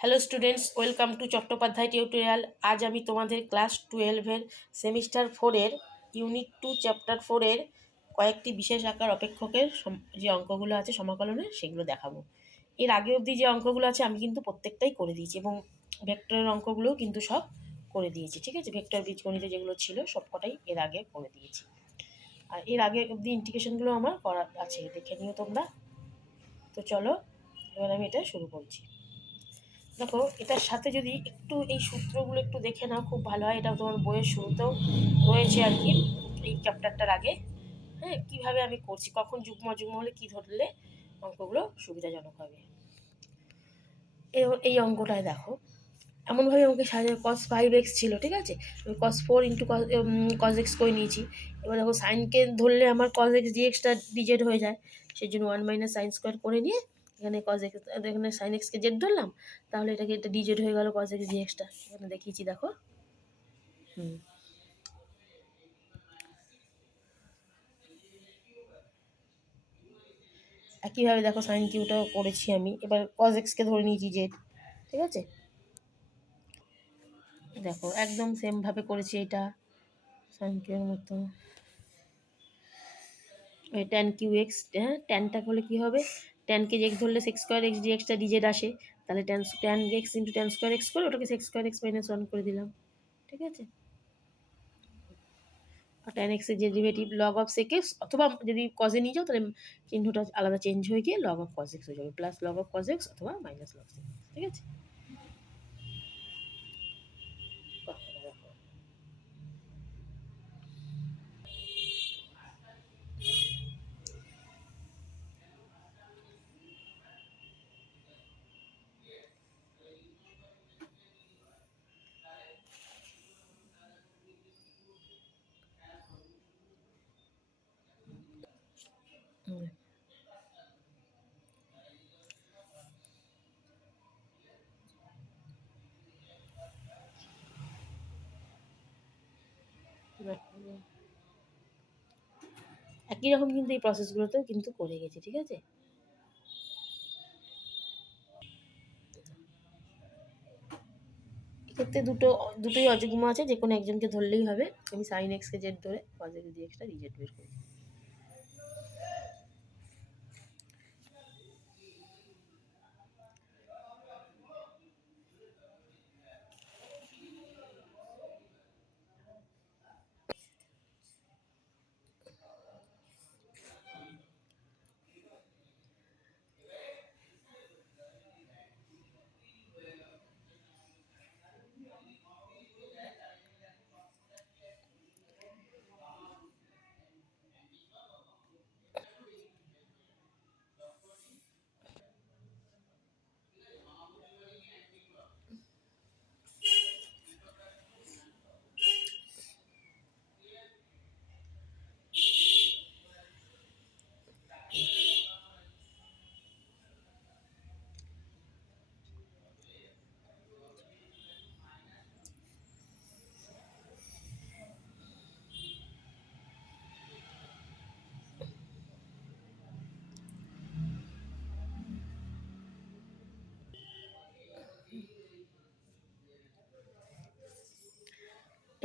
Hello students, welcome to Chattopadhyay tutorial. আজ আমি তোমাদের ক্লাস টুয়েলভের সেমিস্টার ফোরের, ইউনিট টু, চ্যাপ্টার ফোরের কয়েকটি বিশেষ আকার অপেক্ষকের যে অঙ্কগুলো আছে সমাকলনের সেগুলো দেখাবো। এর আগে অবধি যে অঙ্কগুলো আছে আমি কিন্তু প্রত্যেকটাই করে দিয়েছি এবং ভেক্টরের অঙ্কগুলোও কিন্তু সব করে দিয়েছি, ঠিক আছে? ভেক্টর, বীজগণিতে যেগুলো ছিল সবকটাই এর আগে করে দিয়েছি। আর এর আগে অবধি ইন্টিগ্রেশনগুলো আমার করা আছে, দেখে নিও তোমরা। তো চলো, এবার আমি এটা শুরু করছি। দেখো, এটার সাথে যদি একটু এই সূত্রগুলো একটু দেখে নাও, খুব ভালো হয়। এটা তোমার বইয়ের শুরুতেও রয়েছে আর কি, এই চ্যাপ্টারটার আগে। হ্যাঁ কীভাবে আমি করছি, কখন যুগ্ম অযুগ্ম হলে কী ধরলে অঙ্কগুলো সুবিধাজনক হবে। এই অঙ্কটায় দেখো, এমনভাবে আমাকে সাজে কস ফাইভ এক্স ছিল, ঠিক আছে? আমি cos four into cos X করে নিয়েছি। এবার দেখো সাইনকে ধরলে আমার কস এক্স ডি এক্সটা ডিজেড হয়ে যায়। সেই জন্য ওয়ান মাইনাস সাইন স্কোয়ার করে নিয়ে এখানে কস এক্স এখানে সাইন এক্সকে জেড ধরলাম তাহলে এটাকে এটা ডিজেড হয়ে গেল কস এক্স ডি এক্সটা এখানে দেখিয়েছি দেখো। হুম। একইভাবে দেখো সাইন কিউটাও করেছি আমি। এবার কস এক্সকে ধরে নিয়েছি জেড ঠিক আছে? দেখো একদম সেমভাবে করেছি এটা সাইন কিউর মতো। ট্যান কিউ এক্স হ্যাঁ ট্যানটা করলে কী হবে? ট্যানকে এক্স ধরলে সেক্স স্কোয়ার এক্স ডি এক্সটা ডিজেড আসে, তাহলে tan tan x into tan square x করে ওটাকে sec square x minus one করে দিলাম, ঠিক আছে? টেন এক্সের যে ডেরিভেটিভ লগ অফ সেক অথবা যদি কজে নিয়ে যাও, তাহলে চিহ্নটা আলাদা চেঞ্জ হয়ে গিয়ে লগ অফ কজ এক্স হয়ে যাবে plus log of cos x অথবা মাইনাস লগ সেক্স ঠিক আছে হুম। একই রকম কিন্তু এই প্রসেসগুলোতেও কিন্তু করে গেছি, ঠিক আছে? এক্ষেত্রে দুটো, দুটোই অযুগ্ম আছে যে কোনো একজনকে ধরলেই হবে। আমি সাইন এক্সকে জেড ধরে পজিটিভ ডি এক্সটা রিজেক্ট বের করি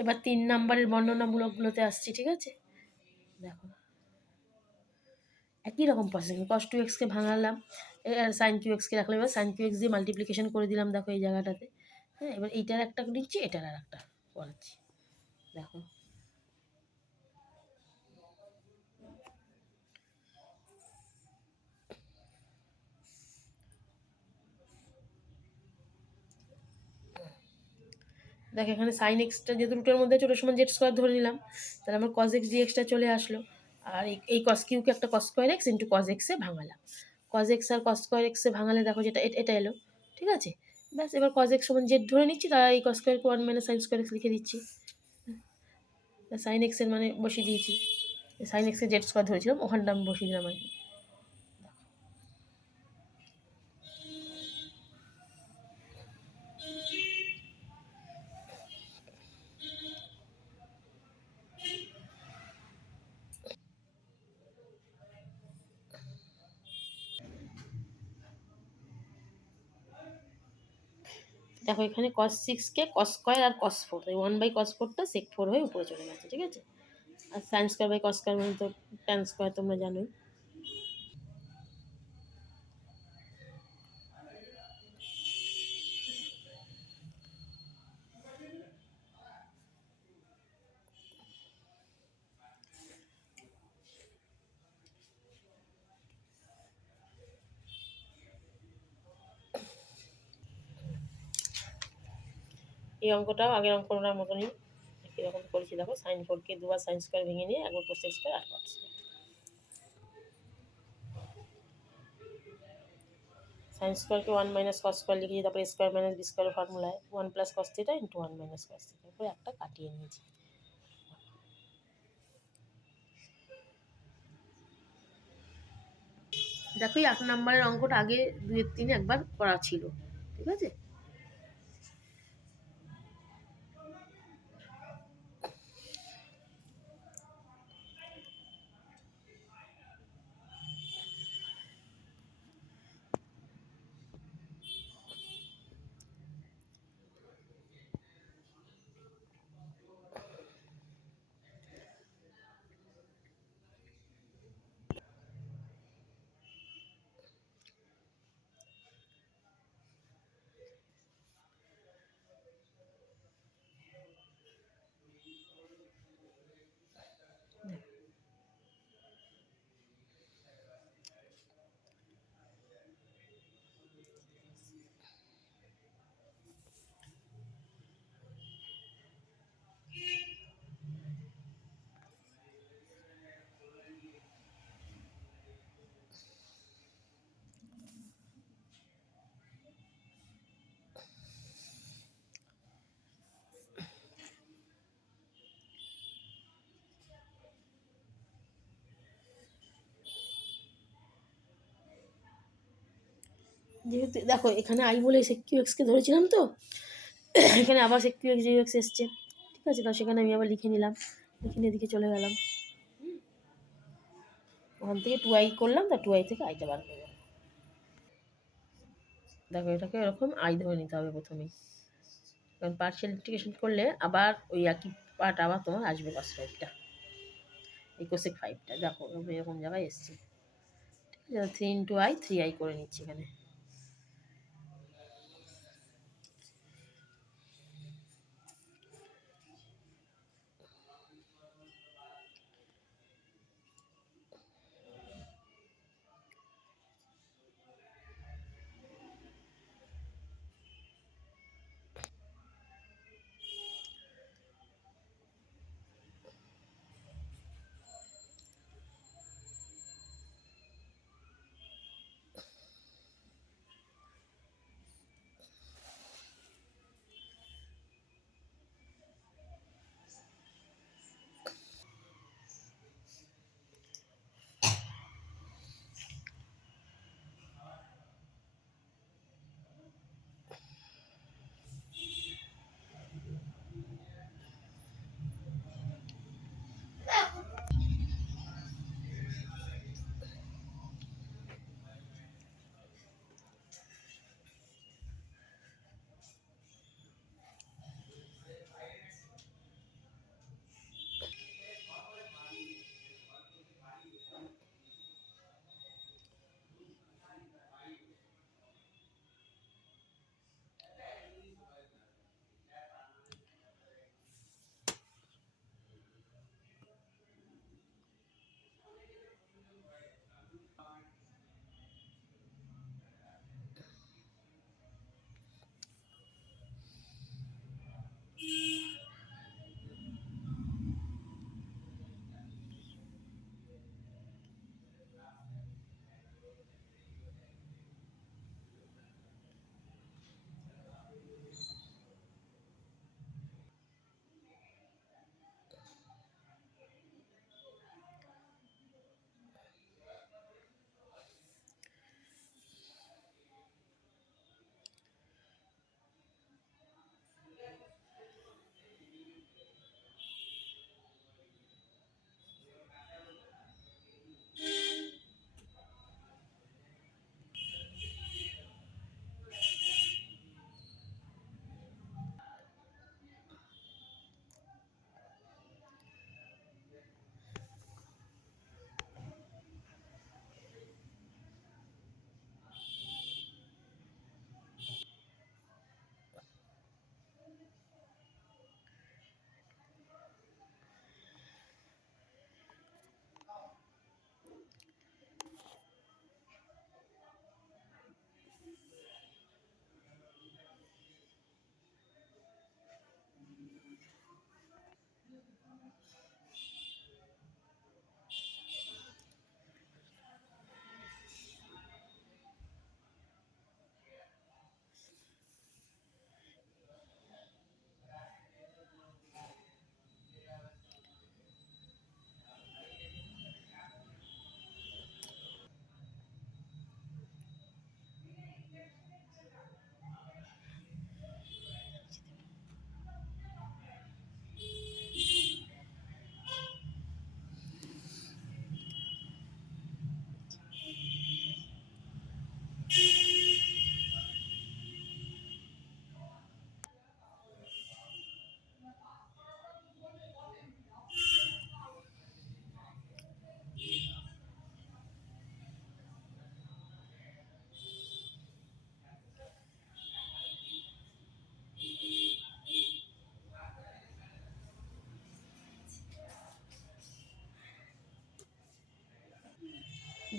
এবার তিন নাম্বারের বর্ণনামূলকগুলোতে আসছি, ঠিক আছে? দেখো। একই রকম প্রসেস কস টু এক্সকে ভাঙালাম সাইন কিউ এক্সকে রাখলাম, এবার সাইন কিউ এক্স দিয়ে মাল্টিপ্লিকেশন করে দিলাম, দেখো এই জায়গাটাতে। হ্যাঁ এবার এইটার একটা নিচ্ছি এটার আর একটা করাচ্ছি। দেখো। দেখ, এখানে সাইন এক্সটা যেহেতু রুটের মধ্যে ছোটো সময় জেড স্কোয়ার ধরে নিলাম, তাহলে আমার কজ এক্স ডি এক্সটা চলে আসলো। আর এই- কস কিউকে একটা cos square x into cos এক্সে ভাঙালাম। কজ এক্স আর কস স্কোয়ার এক্সে ভাঙালে দেখো যেটা এটা এলো, ঠিক আছে? ব্যাস, এবার কজ এক্স সমান জেড ধরে নিচ্ছি তার এই কস স্কোয়ারকে one minus sine square x লিখে দিচ্ছি। সাইন এক্সের মানে বসিয়ে দিয়েছি। সাইন এক্সে জেড স্কোয়ার ধরেছিলাম, ওখানটা আমি বসিয়ে দিলাম আর কি। এখানে কস সিক্সকে কস স্কোয়ার আর কস ফোর এই ওয়ান বাই কস ফোরটা সেক ফোর হয়ে উপরে চলে গেছে, ঠিক আছে? আর sine square by cos square মানে তো ট্যান স্কোয়ার তোমরা জানোই। এই অঙ্কটাও আগের অঙ্কটার মতনই কীরকম করেছি। দেখো সাইন ফোরকে দুবার সাইন স্কোয়ার ভেঙে নিয়ে একবার কোসেক স্কোয়ার আর কট সাইন স্কোয়ারকে ওয়ান মাইনাস কস স্কোয়ার লিখেছি তারপরে square minus b square ফর্মুলায় one plus cos theta into one minus cos theta এরপরে একটা কাটিয়ে নিয়েছি। দেখো, এই এক নম্বরের অঙ্কটা আগে দুয়ের তিনে একবার করা ছিল, ঠিক আছে? যেহেতু, দেখো, এখানে আই বলে সেক কিউ এক্সকে ধরেছিলাম তো, এখানে আবার সেক কিউ এক্স এক্স এসছে, ঠিক আছে? তো সেখানে আমি আবার লিখে নিলাম, লিখে নিয়ে এদিকে চলে গেলাম। ওখান থেকে টু আই করলাম, তা টু আই থেকে আইটা বার করে দেখো, এটাকে এরকম আই ধরে নিতে হবে প্রথমেই। কারণ পার্সিয়াল ইন্টিগ্রেশন করলে আবার ওই একই পার্ট আবার তোমার আসবে কস ফাইভটা এই কোসেক ফাইভটা দেখো, এরকম জায়গায় এসছে। ঠিক আছে? Three into i three i করে নিচ্ছি এখানে।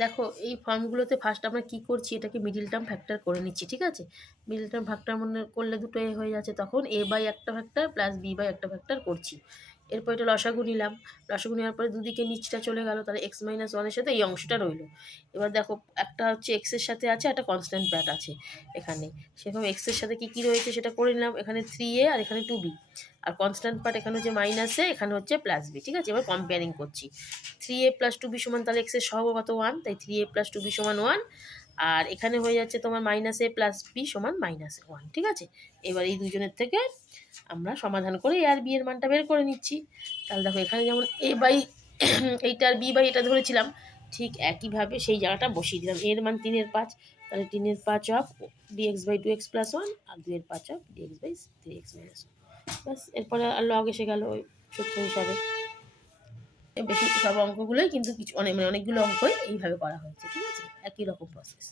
দেখো, এই ফর্মগুলোতে ফার্স্ট আমরা কি করছি, এটাকে মিডিল টার্ম ফ্যাক্টর করে নিচ্ছি, ঠিক আছে? মিডিল টার্ম ফ্যাক্টর মনে করলে দুটো এ হয়ে যাচ্ছে, তখন এ বাই একটা ফ্যাক্টর প্লাস বি বাই একটা ফ্যাক্টর করছি। এরপর এটা লসাগু নিলাম। লসাগু নেওয়ার পরে দুদিকে নিচটা চলে গেল, তাহলে এক্স মাইনাস ওয়ানের সাথে এই অংশটা রইল। এবার দেখো, একটা হচ্ছে এক্সের সাথে আছে, একটা কনস্ট্যান্ট প্যাট আছে এখানে। সেরকম এক্সের সাথে কী কী রয়েছে সেটা করে নিলাম, এখানে থ্রি এ আর এখানে টু বি আর কনস্ট্যান্ট পার্ট এখানে হচ্ছে মাইনাস এ এখানে হচ্ছে প্লাস বি ঠিক আছে? এবার কম্পেয়ারিং করছি। Three a plus two b সমান, তাহলে এক্সের সহগত ওয়ান তাই three a plus two b সমান ওয়ান আর এখানে হয়ে যাচ্ছে তোমার মাইনাস এ প্লাস বি সমান মাইনাস ওয়ান ঠিক আছে? এবার এই দুজনের থেকে আমরা সমাধান করে এ আর বি এর মানটা বের করে নিচ্ছি। তাহলে দেখো এখানে যেমন এ বাই এইটা আর বি বাই এটা ধরেছিলাম, ঠিক একইভাবে সেই জায়গাটা বসিয়ে দিলাম। এর মান তিনের পাঁচ, তাহলে তিনের পাঁচ of dx by two x plus one আর দুইয়ের পাঁচ of dx by three x minus one ব্যাস, এরপরে আর লগ এসে গেল ওই সূত্র হিসাবে। বেশি সব অঙ্কগুলোই কিন্তু কিছু অনেক মানে অনেকগুলো অঙ্কই এইভাবে করা হয়েছে, ঠিক আছে? একই রকম প্রসেস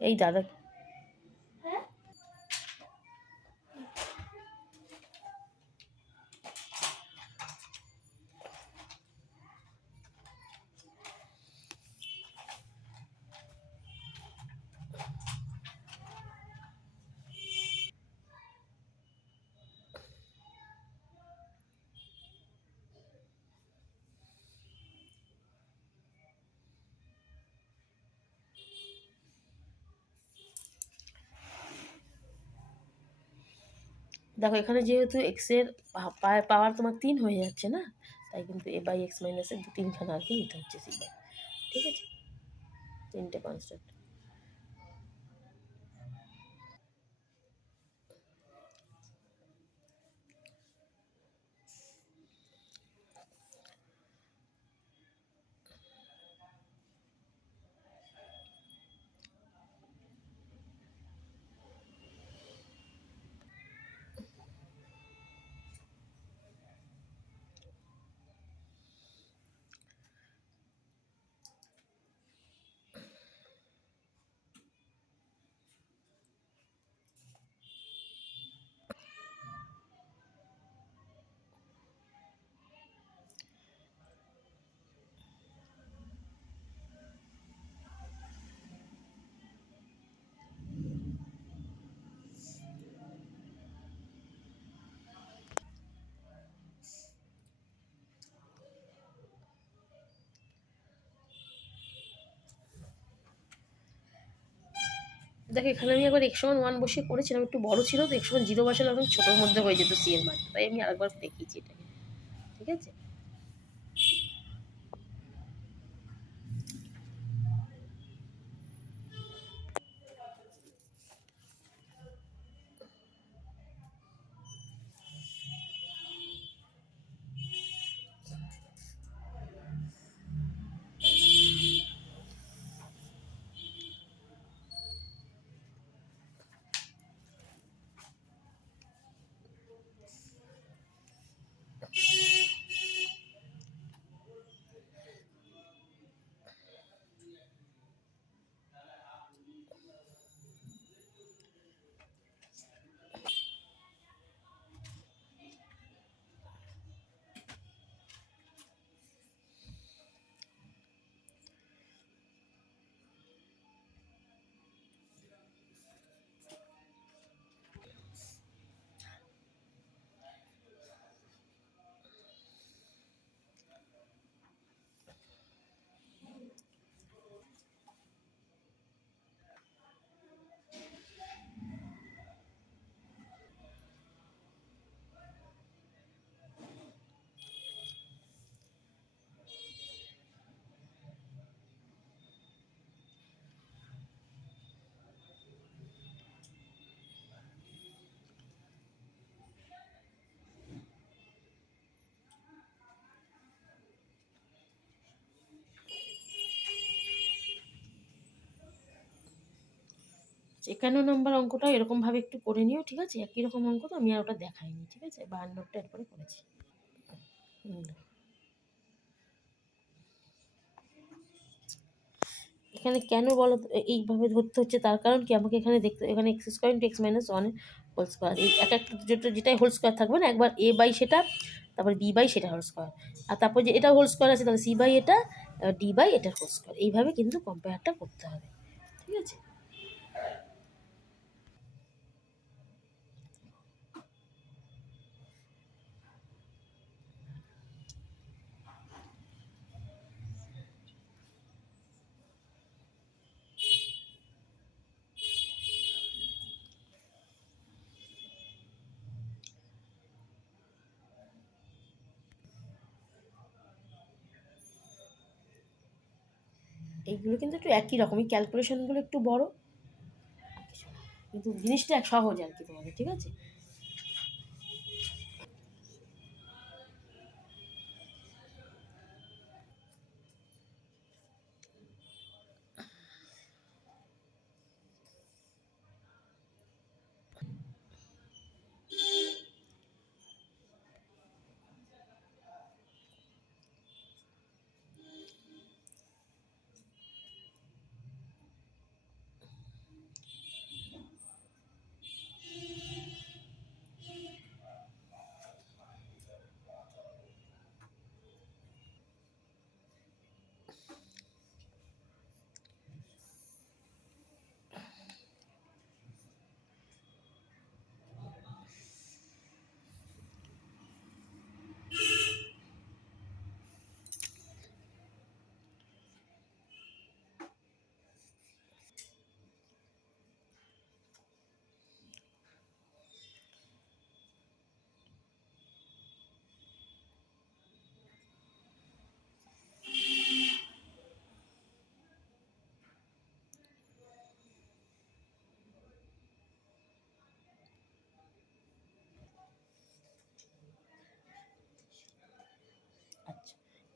এই দাদা দেখো, এখানে যেহেতু এক্সের পাওয়ার তোমার তিন হয়ে যাচ্ছে না, তাই কিন্তু এ বাই এক্স মাইনাসের দু তিনখানা আর কি নিতে হচ্ছে সিগমা ঠিক আছে? তিনটে কনস্ট্যান্ট দেখো, এখানে আমি একবার একশো ওয়ান বসিয়ে করেছিলাম, একটু বড় ছিল, তো একশো জিরো বসালে এখন ছোটোর মধ্যে হয়ে যেত সি তাই আমি আরেকবার দেখিয়েছি এটাকে। ঠিক আছে? একান্ন নম্বর অঙ্কটা এরকমভাবে একটু করে নিও, ঠিক আছে? একই রকম অঙ্ক তো আমি আর ওটা দেখাইনি, ঠিক আছে? বাহান্নটা এরপরে করেছি। এখানে কেন বলো এইভাবে ধরতে হচ্ছে? তার কারণ কি? আমাকে এখানে দেখতে, এখানে x square into x minus one whole square এই এক একটা যেটা যেটাই হোল স্কোয়ার থাকবে না? একবার এ বাই সেটা, তারপরে বি বাই সেটা হোল স্কোয়ার আর তারপর যে এটা হোল স্কোয়ার আছে, তাহলে সি বাই এটা ডি বাই এটার হোল স্কোয়ার এইভাবে কিন্তু কম্পেয়ারটা করতে হবে, ঠিক আছে? এইগুলো কিন্তু একটু একই রকমই। ক্যালকুলেশনগুলো একটু বড়। কিন্তু জিনিসটা এক সহজ আর কি তোমাদের, ঠিক আছে?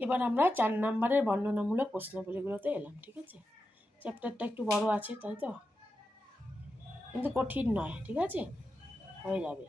এবার আমরা চার নাম্বারের বর্ণনামূলক প্রশ্নাবলীগুলোতে এলাম, ঠিক আছে? চ্যাপ্টারটা একটু বড় আছে, তাই তো? কিন্তু কঠিন নয়, ঠিক আছে? হয়ে যাবে।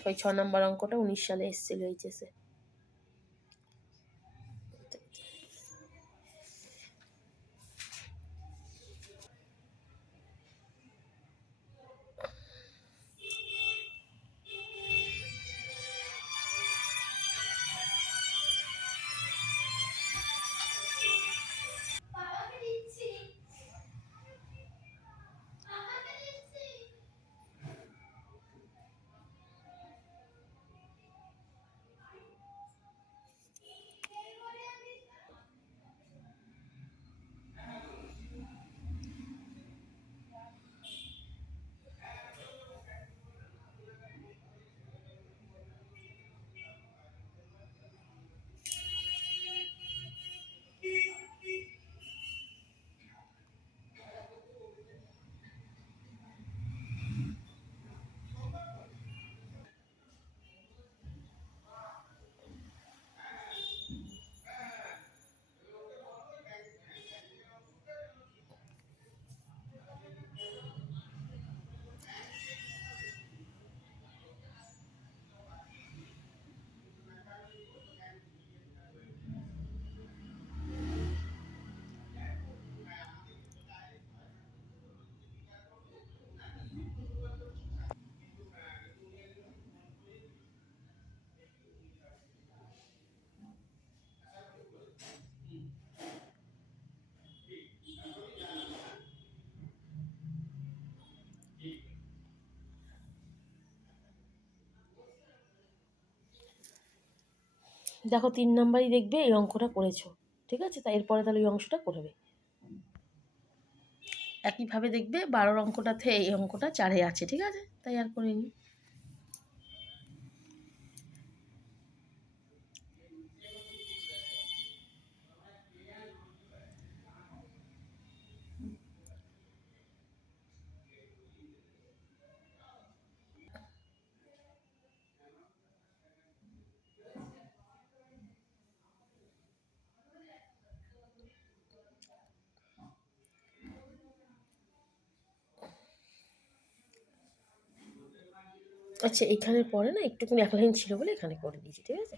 দেখো ছ নম্বর অঙ্কটা উনিশ সালে এসেছিল এইচএসে দেখো তিন নাম্বারই দেখবে এই অঙ্কটা করেছ, ঠিক আছে? তা এরপরে তাহলে এই অংশটা করবে। একইভাবে দেখবে বারোর অঙ্কটাতে এই অঙ্কটা চারে আছে, ঠিক আছে? তাই আর করিনি। আচ্ছা এখানে পরে না একটুখানি এক লাইন ছিল বলে এখানে করে দিয়েছি ঠিক আছে?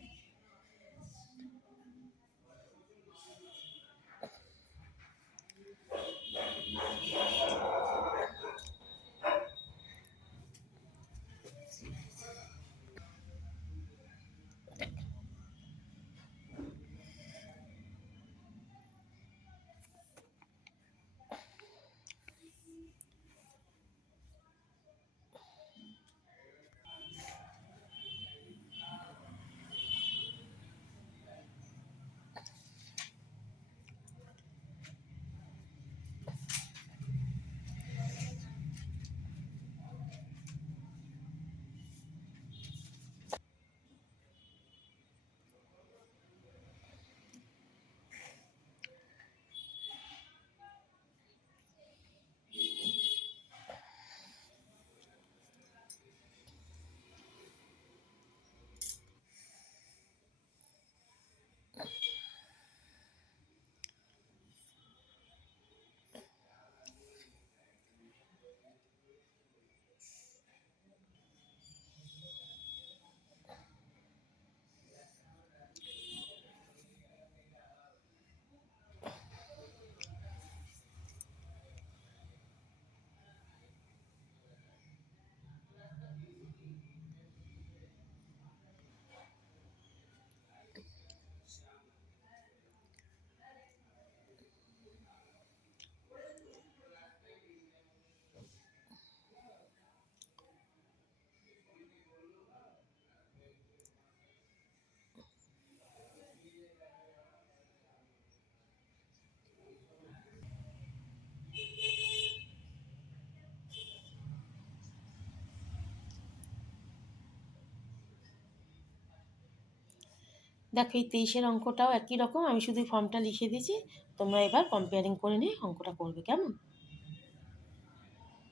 দেখো এই তেইশের অঙ্কটাও একই রকম। আমি শুধু ফর্মটা লিখে দিয়েছি। তোমরা এবার কম্পেয়ারিং করে নিয়ে অঙ্কটা করবে, কেমন?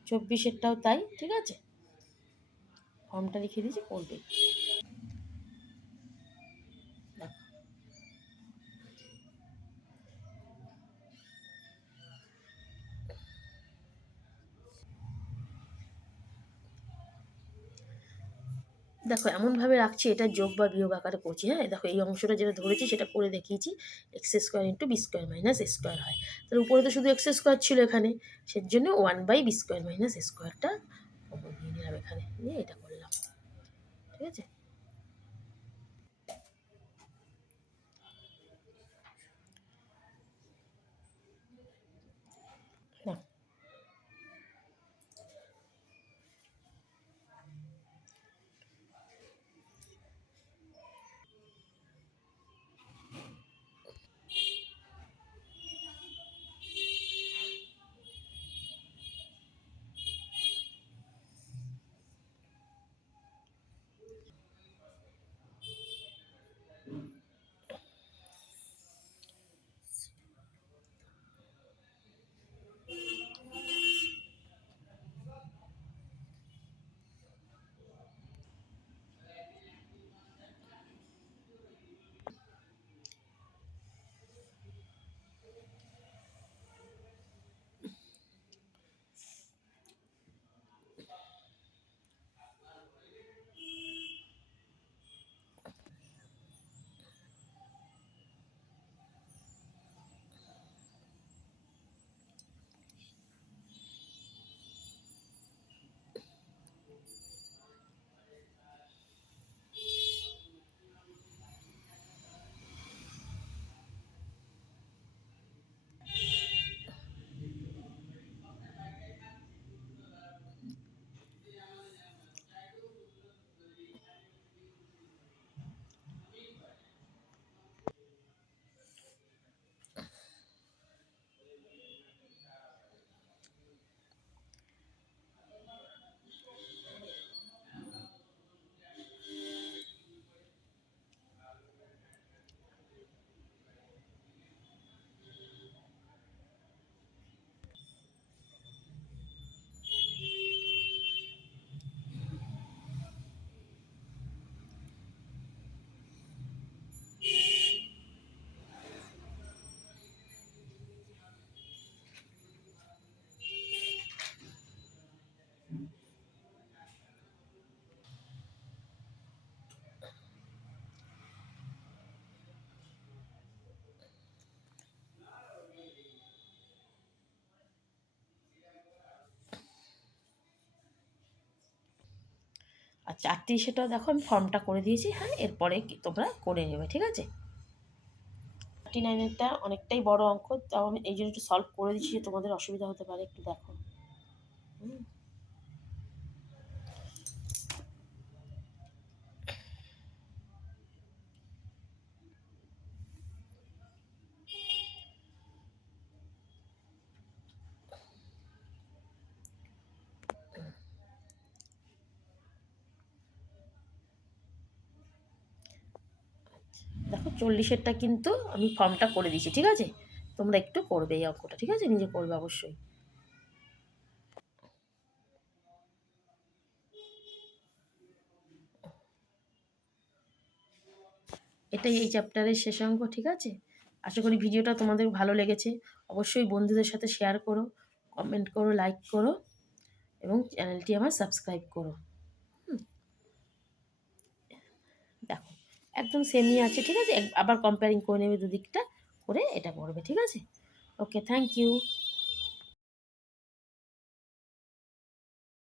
চব্বিশেরটাও তাই, ঠিক আছে? ফর্মটা লিখে দিয়েছি, করবে। দেখো, এমনভাবে রাখছি, এটা যোগ বা বিয়োগ আকারে করছি হ্যাঁ? দেখো, এই অংশটা যেটা ধরেছি, সেটা করে দেখিয়েছি x square into b square minus square হয়। তার উপরে তো শুধু এক্স স্কোয়ার ছিল এখানে সের জন্য one by b square minus স্কোয়ারটা নিয়ে নিলাম এখানে, নিয়ে এটা করলাম। ঠিক আছে? আচ্ছা সেটা দেখো, আমি ফর্মটা করে দিয়েছি হ্যাঁ এরপরে তোমরা করে নেবে, ঠিক আছে? থার্টি নাইনেরটা অনেকটাই বড় অঙ্ক, তাও আমি এই জন্য একটু সলভ করে দিচ্ছি তোমাদের অসুবিধা হতে পারে, একটু দেখো হুম। দেখো চল্লিশেরটা কিন্তু আমি ফর্মটা করে দিয়েছি, ঠিক আছে? তোমরা একটু করবে এই অঙ্কটা, ঠিক আছে? নিজে করবে অবশ্যই। এটাই এই চ্যাপ্টারের শেষ অঙ্ক, ঠিক আছে? আশা করি ভিডিওটা তোমাদের ভালো লেগেছে। অবশ্যই বন্ধুদের সাথে শেয়ার করো কমেন্ট করো লাইক করো, এবং চ্যানেলটি আমার সাবস্ক্রাইব করো হুম। দেখো একদম সেমই আছে, ঠিক আছে? আবার কম্পেয়ারিং করে নেবে দুদিকটা করে এটা করবে, ঠিক আছে? Okay thank you